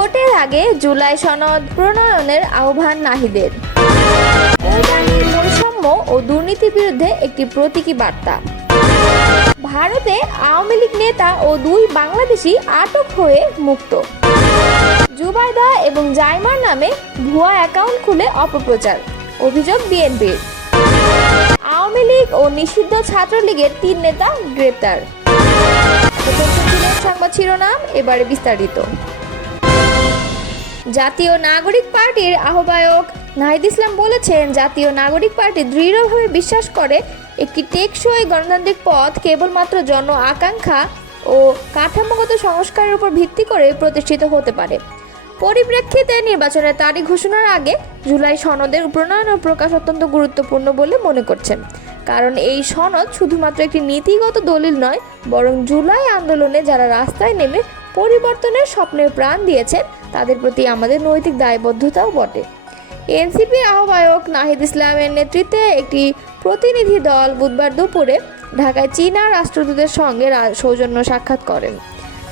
ভোটের আগে জুলাই সনদ প্রণয়নের আহ্বান নাহিদের। বৈষম্য ও দুর্নীতির বিরুদ্ধে একটি প্রতীকী বার্তা। ভারতে আওয়ামী লীগ নেতা ও দুই বাংলাদেশি আটক হয়ে মুক্ত। জুবাইদা এবং জাইমার নামে ভুয়া অ্যাকাউন্ট খুলে অপপ্রচার, অভিযোগ বিএনপির। আওয়ামী লীগ ও নিষিদ্ধ ছাত্রলীগের তিন নেতা গ্রেপ্তার। সংবাদ শিরোনাম, এবারে বিস্তারিত। জাতীয় নাগরিক পার্টির আহ্বায়ক নাহিদ ইসলাম বলেছেন, জাতীয় নাগরিক পার্টি দৃঢ়ভাবে বিশ্বাস করে একটি টেকসই গণতান্ত্রিক পথ কেবলমাত্র জন আকাঙ্ক্ষা ও কাঠামোগত সংস্কারের উপর ভিত্তি করে প্রতিষ্ঠিত হতে পারে। পরিপ্রেক্ষিতে নির্বাচনের তারিখ ঘোষণার আগে জুলাই সনদের প্রণয়ন ও প্রকাশ অত্যন্ত গুরুত্বপূর্ণ বলে মনে করছেন। কারণ এই সনদ শুধুমাত্র একটি নীতিগত দলিল নয়, বরং জুলাই আন্দোলনে যারা রাস্তায় নেমে পরিবর্তনের স্বপ্নের প্রাণ দিয়েছেন। তাদের প্রতি আমাদের নৈতিক দায়বদ্ধতাও বটে। এনসিপি আহ্বায়ক নাহিদ ইসলামের নেতৃত্বে একটি প্রতিনিধি দল বুধবার দুপুরে ঢাকায় চীনা রাষ্ট্রদূতের সঙ্গে সৌজন্য সাক্ষাৎ করেন।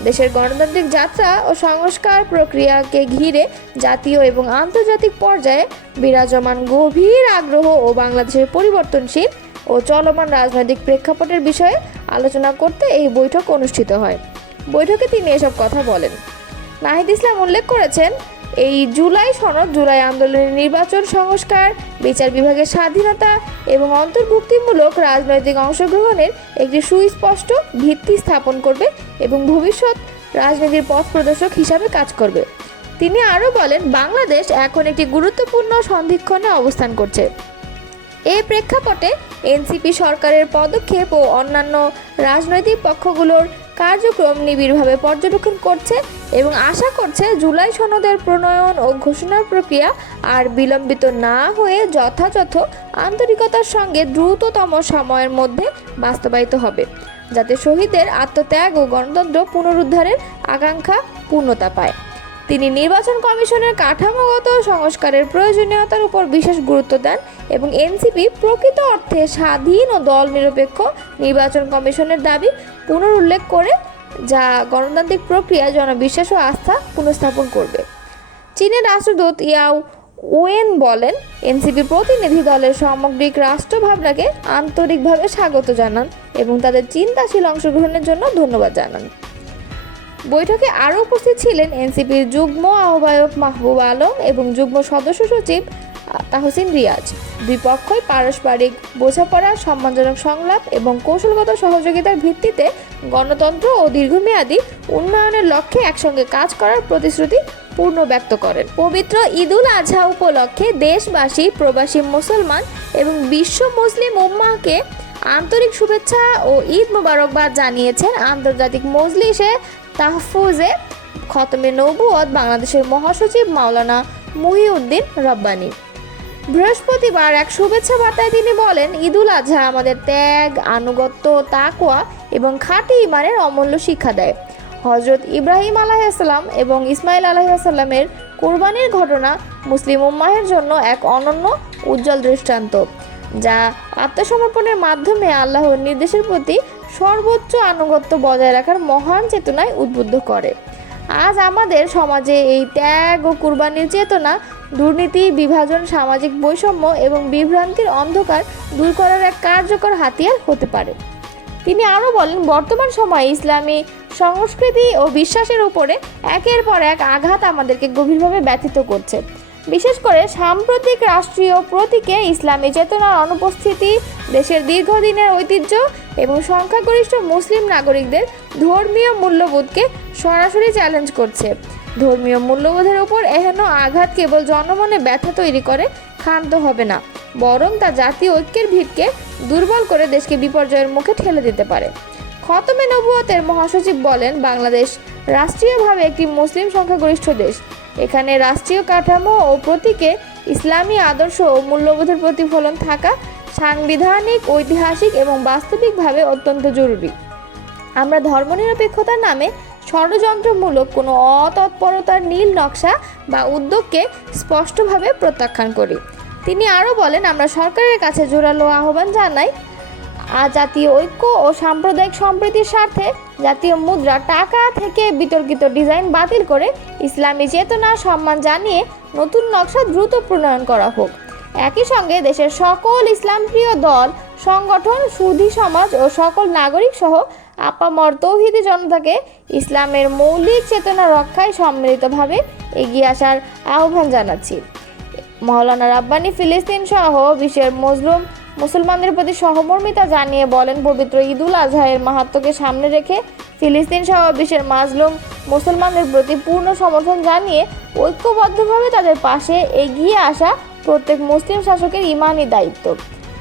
দেশের গণতান্ত্রিক যাত্রা ও সংস্কার প্রক্রিয়াকে ঘিরে জাতীয় এবং আন্তর্জাতিক পর্যায়ে বিরাজমান গভীর আগ্রহ ও বাংলাদেশের পরিবর্তনশীল ও চলমান রাজনৈতিক প্রেক্ষাপটের বিষয়ে আলোচনা করতে এই বৈঠক অনুষ্ঠিত হয়। বৈঠকে তিনি এসব কথা বলেন। নাহিদ ইসলাম উল্লেখ করেছেন, এই জুলাই সনদ জুলাই আন্দোলনের নির্বাচন সংস্কার, বিচার বিভাগের স্বাধীনতা এবং অন্তর্ভুক্তিমূলক রাজনৈতিক অংশগ্রহণের একটি সুস্পষ্ট ভিত্তি স্থাপন করবে এবং ভবিষ্যৎ রাজনীতির পথ প্রদর্শক হিসাবে কাজ করবে। তিনি আরও বলেন, বাংলাদেশ এখন একটি গুরুত্বপূর্ণ সন্ধিক্ষণে অবস্থান করছে। এই প্রেক্ষাপটে এনসিপি সরকারের পদক্ষেপ ও অন্যান্য রাজনৈতিক পক্ষগুলোর কার্যক্রম নিবিড়ভাবে পর্যবেক্ষণ করছে এবং আশা করছে জুলাই সনদের প্রণয়ন ও ঘোষণার প্রক্রিয়া আর বিলম্বিত না হয়ে যথাযথ আন্তরিকতার সঙ্গে দ্রুততম সময়ের মধ্যে বাস্তবায়িত হবে, যাতে শহীদের আত্মত্যাগ ও গণতন্ত্র পুনরুদ্ধারের আকাঙ্ক্ষা পূর্ণতা পায়। তিনি নির্বাচন কমিশনের কাঠামোগত সংস্কারের প্রয়োজনীয়তার উপর বিশেষ গুরুত্ব দেন এবং এনসিপি প্রকৃত অর্থে স্বাধীন ও দল নিরপেক্ষ নির্বাচন কমিশনের দাবি পুনরুল্লেখ করে, যা গণতান্ত্রিক প্রক্রিয়া, জনবিশ্বাস ও আস্থা পুনঃস্থাপন করবে। চীনের রাষ্ট্রদূত ইয়াও ওয়েন বলেন, এনসিপি প্রতিনিধি দলের সামগ্রিক রাষ্ট্রভাবনাকে আন্তরিকভাবে স্বাগত জানান এবং তাদের চিন্তাশীল অংশগ্রহণের জন্য ধন্যবাদ জানান। বৈঠকে আরও উপস্থিত ছিলেন এনসিপির যুগ্ম আহ্বায়ক মাহবুব আলম এবং যুগ্ম সদস্য সচিব তাহসিন রিয়াজ। দুই পক্ষই পারস্পরিক বোঝাপড়া, সম্মানজনক সংলাপ এবং কৌশলগত সহযোগিতার ভিত্তিতে গণতন্ত্র ও দীর্ঘমেয়াদী উন্নয়নের লক্ষ্যে একসঙ্গে কাজ করার প্রতিশ্রুতি পূর্ণ ব্যক্ত করেন। পবিত্র ঈদুল আজহা উপলক্ষে দেশবাসী, প্রবাসী মুসলমান এবং বিশ্ব মুসলিম উম্মাহকে আন্তরিক শুভেচ্ছা ও ঈদ মোবারকবাদ জানিয়েছেন আন্তর্জাতিক মজলিসে তাহফুজে খতমে নবুয়ত বাংলাদেশের মহাসচিব মাওলানা মুহিউদ্দিন রব্বানী। বৃহস্পতিবার এক শুভেচ্ছা বার্তায় তিনি বলেন, ঈদুল আজহা আমাদের ত্যাগ, আনুগত্য, তাকওয়া এবং খাঁটি ইমানের অমূল্য শিক্ষা দেয়। হজরত ইব্রাহিম আলাইসাল্লাম এবং ইসমাইল আলাইসাল্লামের কোরবানির ঘটনা মুসলিম উম্মাহের জন্য এক অনন্য উজ্জ্বল দৃষ্টান্ত, যা আত্মসমর্পণের মাধ্যমে আল্লাহর নির্দেশের প্রতি সর্বোচ্চ আনুগত্য বজায় রাখার মহান চেতনায় উদ্বুদ্ধ করে। আজ আমাদের সমাজে এই ত্যাগ ও কুরবানির চেতনা, দুর্নীতি, বিভাজন, সামাজিক বৈষম্য এবং বিভ্রান্তির অন্ধকার দূর করার এক কার্যকর হাতিয়ার হতে পারে। তিনি আরও বলেন, বর্তমান সময়ে ইসলামী সংস্কৃতি ও বিশ্বাসের উপরে একের পর এক আঘাত আমাদেরকে গভীরভাবে ব্যথিত করছে। বিশেষ করে সাম্প্রতিক রাষ্ট্রীয় প্রতীকে ইসলামী চেতনার অনুপস্থিতি, দেশের দীর্ঘদিনের ঐতিহ্য এবং সংখ্যাগরিষ্ঠ মুসলিম নাগরিকদের ধর্মীয় মূল্যবোধকে সরাসরি চ্যালেঞ্জ করছে। ধর্মীয় মূল্যবোধের উপর এহেন আঘাত কেবল জনমনে ব্যথা তৈরি করে, ক্ষান্ত হবে না, বরং তা জাতীয় ঐক্যের ভিতকে দুর্বল করে দেশকে বিপর্যয়ের মুখে ঠেলে দিতে পারে। খতমে নবুয়তের মহাসচিব বলেন, বাংলাদেশ রাষ্ট্রীয়ভাবে একটি মুসলিম সংখ্যাগরিষ্ঠ দেশ। এখানে রাষ্ট্রীয় কাঠামো ও প্রতীকে ইসলামী আদর্শ ও মূল্যবোধের প্রতিফলন থাকা সাংবিধানিক, ঐতিহাসিক এবং বাস্তবিকভাবে অত্যন্ত জরুরি। আমরা ধর্মনিরপেক্ষতার নামে ষড়যন্ত্রমূলক কোনো অতৎপরতার নীল নকশা বা উদ্যোগকে স্পষ্টভাবে প্রত্যাখ্যান করি। তিনি আরও বলেন, আমরা সরকারের কাছে জোরালো আহ্বান জানাই আর জাতীয় ঐক্য ও সাম্প্রদায়িক সম্প্রীতির স্বার্থে জাতীয় মুদ্রা টাকা থেকে বিতর্কিত ডিজাইন বাতিল করে ইসলামী চেতনা সম্মান জানিয়ে নতুন নকশা দ্রুত প্রণয়ন করা হোক। একই সঙ্গে দেশের সকল ইসলামপ্রিয় দল, সংগঠন, সুধি সমাজ ও সকল নাগরিক সহ আপামর তৌহিদি জনতাকে ইসলামের মৌলিক চেতনা রক্ষায় সম্মিলিতভাবে এগিয়ে আসার আহ্বান জানাচ্ছি। মৌলানা রাব্বানি ফিলিস্তিন সহ বিশ্বের মজলুম মুসলমানদের প্রতি সহমর্মিতা জানিয়ে বলেন পবিত্র ঈদুল আজহায়ের মাহাত্মকে সামনে রেখে ফিলিস্তিন সহ বিশ্বের মাজলুম মুসলমানদের প্রতি পূর্ণ সমর্থন জানিয়ে ঐক্যবদ্ধভাবে তাদের পাশে এগিয়ে আসা প্রত্যেক মুসলিম শাসকের ইমানই দায়িত্ব।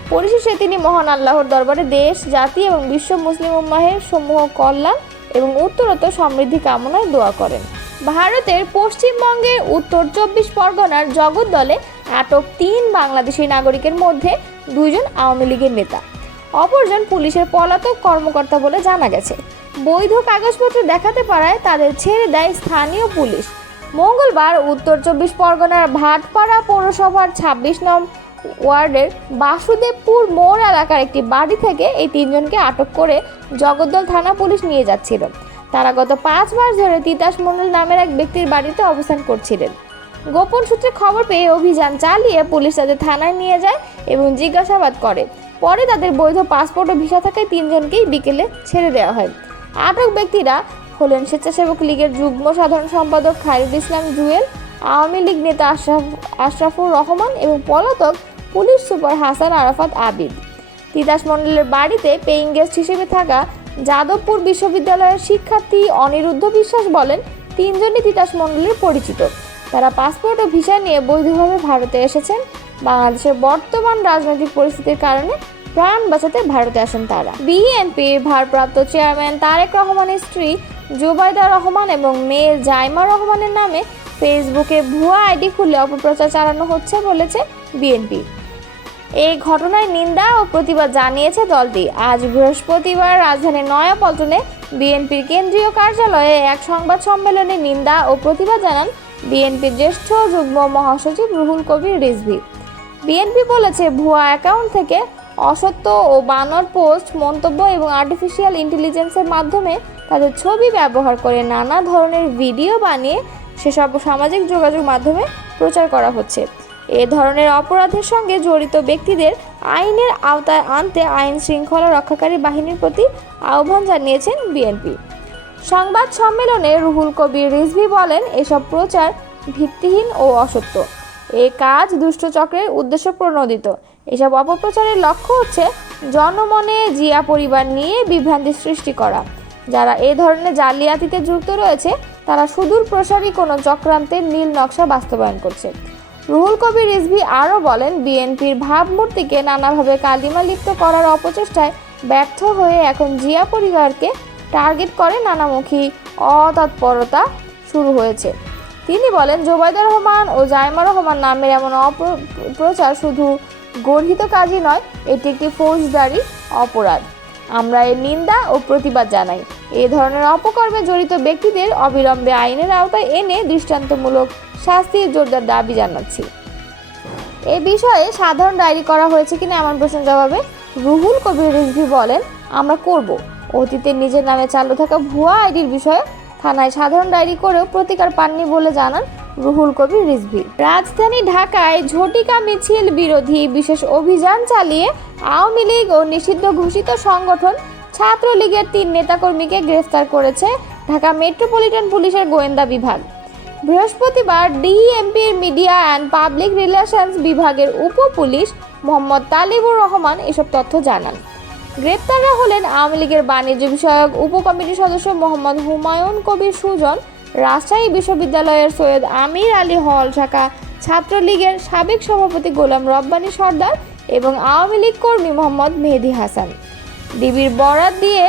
পরিশেষে তিনি মহান আল্লাহর দরবারে দেশ, জাতি এবং বিশ্ব মুসলিম উম্মাহের সমূহ কল্যাণ এবং উত্তরোত্তর সমৃদ্ধি কামনায় দোয়া করেন। ভারতের পশ্চিমবঙ্গের উত্তর চব্বিশ পরগনার জগদ্দলে আটক তিন বাংলাদেশি নাগরিকের মধ্যে দুইজন আওয়ামী লীগের নেতা। অপরজন পুলিশের পলাতক কর্মকর্তা বলে জানা গেছে। বৈধ কাগজপত্র দেখাতে পারায় তাদের ছেড়ে দেয় স্থানীয় পুলিশ। মঙ্গলবার উত্তর চব্বিশ পরগনার ভাটপাড়া পৌরসভার ছাব্বিশ নং ওয়ার্ডের বাসুদেবপুর মোড় এলাকার একটি বাড়ি থেকে এই তিনজনকে আটক করে জগদ্দল থানা পুলিশ নিয়ে যাচ্ছিল। তারা গত পাঁচ মাস ধরে তিতাস মণ্ডল নামের এক ব্যক্তির বাড়িতে অবস্থান করছিলেন। গোপন সূত্রে খবর পেয়ে অভিযান চালিয়ে পুলিশ তাদের থানায় নিয়ে যায় এবং জিজ্ঞাসাবাদ করে। পরে তাদের বৈধ পাসপোর্ট ও ভিসা থাকায় তিনজনকেই বিকেলে ছেড়ে দেওয়া হয়। আটক ব্যক্তিরা হলেন স্বেচ্ছাসেবক লীগের যুগ্ম সাধারণ সম্পাদক খায়রুল ইসলাম জুয়েল, আওয়ামী লীগ নেতা আশরাফ, আশরাফুর রহমান এবং পলাতক পুলিশ সুপার হাসান আরাফাত আবিদ। তিতাস মণ্ডলের বাড়িতে পেইং গেস্ট হিসেবে থাকা যাদবপুর বিশ্ববিদ্যালয়ের শিক্ষার্থী অনিরুদ্ধ বিশ্বাস বলেন, তিনজনই তিতাস মণ্ডলের পরিচিত। তারা পাসপোর্ট ও ভিসা নিয়ে বৈধভাবে ভারতে এসেছেন। বাংলাদেশের বর্তমান রাজনৈতিক পরিস্থিতির কারণে প্রাণ বাঁচাতে ভারতে আসেন তারা। বিএনপির ভারপ্রাপ্ত চেয়ারম্যান তারেক রহমানের স্ত্রী জুবাইদা রহমান এবং মেয়ে জাইমা রহমানের নামে ফেসবুকে ভুয়া আইডি খুলে অপপ্রচার চালানো হচ্ছে বলেছে বিএনপি। এই ঘটনায় নিন্দা ও প্রতিবাদ জানিয়েছে দলটি। আজ বৃহস্পতিবার রাজধানীর নয়াপল্টনে বিএনপির কেন্দ্রীয় কার্যালয়ে এক সংবাদ সম্মেলনে নিন্দা ও প্রতিবাদ জানান বিএনপির জ্যেষ্ঠ যুগ্ম মহাসচিব রুহুল কবির রিজভি। বিএনপি বলেছে, ভুয়া অ্যাকাউন্ট থেকে অসত্য ও বানর পোস্ট, মন্তব্য এবং আর্টিফিশিয়াল ইন্টেলিজেন্সের মাধ্যমে তাদের ছবি ব্যবহার করে নানা ধরনের ভিডিও বানিয়ে সেসব সামাজিক যোগাযোগ মাধ্যমে প্রচার করা হচ্ছে। এ ধরনের অপরাধের সঙ্গে জড়িত ব্যক্তিদের আইনের আওতায় আনতে আইন শৃঙ্খলা রক্ষাকারী বাহিনীর প্রতি আহ্বান জানিয়েছেন বিএনপি। সংবাদ সম্মেলনে রুহুল কবির রিজভি বলেন, এসব প্রচার ভিত্তিহীন ও অসত্য। এ কাজ দুষ্টচক্রের উদ্দেশ্য প্রণোদিত। এসব অপপ্রচারের লক্ষ্য হচ্ছে জনমনে জিয়া পরিবার নিয়ে বিভ্রান্তি সৃষ্টি করা। যারা এ ধরনের জালিয়াতিতে যুক্ত রয়েছে, তারা সুদূর প্রসারী কোনো চক্রান্তের নীল নকশা বাস্তবায়ন করছে। রুহুল কবির রিজভি আরও বলেন, বিএনপির ভাবমূর্তিকে নানাভাবে কালিমা লিপ্ত করার অপচেষ্টায় ব্যর্থ হয়ে এখন জিয়া পরিবারকে টার্গেট করে নানামুখী অতৎপরতা শুরু হয়েছে। তিনি বলেন, জোবাইদা রহমান ও জাইমা রহমান নামের এমন অপপ্রচার শুধু গর্হিত কাজই নয়, এটি একটি ফৌজদারি অপরাধ। আমরা এর নিন্দা ও প্রতিবাদ জানাই। এ ধরনের অপকর্মে জড়িত ব্যক্তিদের অবিলম্বে আইনের আওতায় এনে দৃষ্টান্তমূলক শাস্তির জোরদার দাবি জানাচ্ছি। এ বিষয়ে সাধারণ ডায়েরি করা হয়েছে কিনা এমন প্রশ্ন জবাবে রুহুল কবির রিজভি বলেন, আমরা করব। অতীতে নিজের নামে চালু থাকা ভুয়া আইডির বিষয়ে থানায় সাধারণ ডায়েরি করেও প্রতিকার পাননি বলে জানান রুহুল কবির রিজভি। রাজধানী ঢাকায় ঝটিকা মিছিল বিরোধী বিশেষ অভিযান চালিয়ে আওয়ামী লীগ ও নিষিদ্ধ ঘোষিত সংগঠন ছাত্রলীগের তিন নেতাকর্মীকে গ্রেফতার করেছে ঢাকা মেট্রোপলিটন পুলিশের গোয়েন্দা বিভাগ। বৃহস্পতিবার ডিএমপির মিডিয়া অ্যান্ড পাবলিক রিলেশনস বিভাগের উপ পুলিশ মোহাম্মদ তালিবুর রহমান এসব তথ্য জানান। গ্রেপ্তাররা হলেন আওয়ামী লীগের বাণিজ্য বিষয়ক উপকমিটির সদস্য মোহাম্মদ হুমায়ুন কবির সুজন, রাজশাহী বিশ্ববিদ্যালয়ের সৈয়দ আমির আলী হল শাখা, ছাত্রলীগের সাবেক সভাপতি গোলাম রব্বানী সর্দার এবং আওয়ামী লীগ কর্মী মোহাম্মদ মেহেদি হাসান। ডিবির বরাত দিয়ে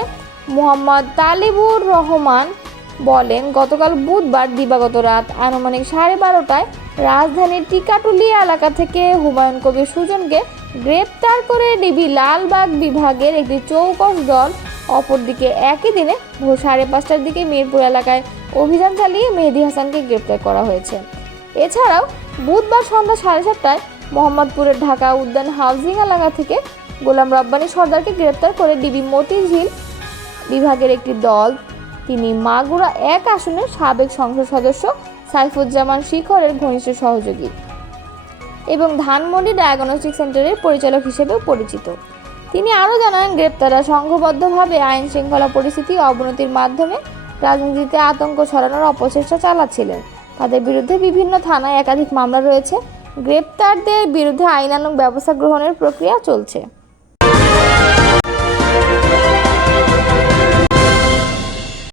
মোহাম্মদ তালিবুর রহমান বলেন, গতকাল বুধবার দিবাগত রাত আনুমানিক সাড়ে বারোটায় রাজধানীর টিকাটুলি এলাকা থেকে হুমায়ুন কবির সুজনকে গ্রেপ্তার করে ডিবি লালবাগ বিভাগের একটি চৌকস দল অপরদিকে একই দিনে ভোর সাড়ে পাঁচটার দিকে মিরপুর এলাকায় অভিযান চালিয়ে মেহেদি হাসানকে গ্রেপ্তার করা হয়েছে। এছাড়াও বুধবার সন্ধ্যা সাড়ে সাতটায় মোহাম্মদপুরের ঢাকা উদ্যান হাউজিং এলাকা থেকে গোলাম রব্বানী সর্দারকে গ্রেপ্তার করে ডিবি মতিঝিল বিভাগের একটি দল। তিনি মাগুরা এক আসনের সাবেক সংসদ সদস্য সাইফুজ্জামান শিখরের ঘনিষ্ঠ সহযোগী। এবং ধানমন্ডি ডায়াগনস্টিক সেন্টারের পরিচালক হিসেবেও পরিচিত। তিনি আরও জানান, গ্রেপ্তাররা সংঘবদ্ধভাবে আইন শৃঙ্খলা পরিস্থিতি অবনতির মাধ্যমে রাজনীতিতে আতঙ্ক ছড়ানোর অপচেষ্টা চালাচ্ছিলেন। তাদের বিরুদ্ধে বিভিন্ন থানায় একাধিক মামলা রয়েছে। গ্রেপ্তারদের বিরুদ্ধে আইনানুগ ব্যবস্থা গ্রহণের প্রক্রিয়া চলছে।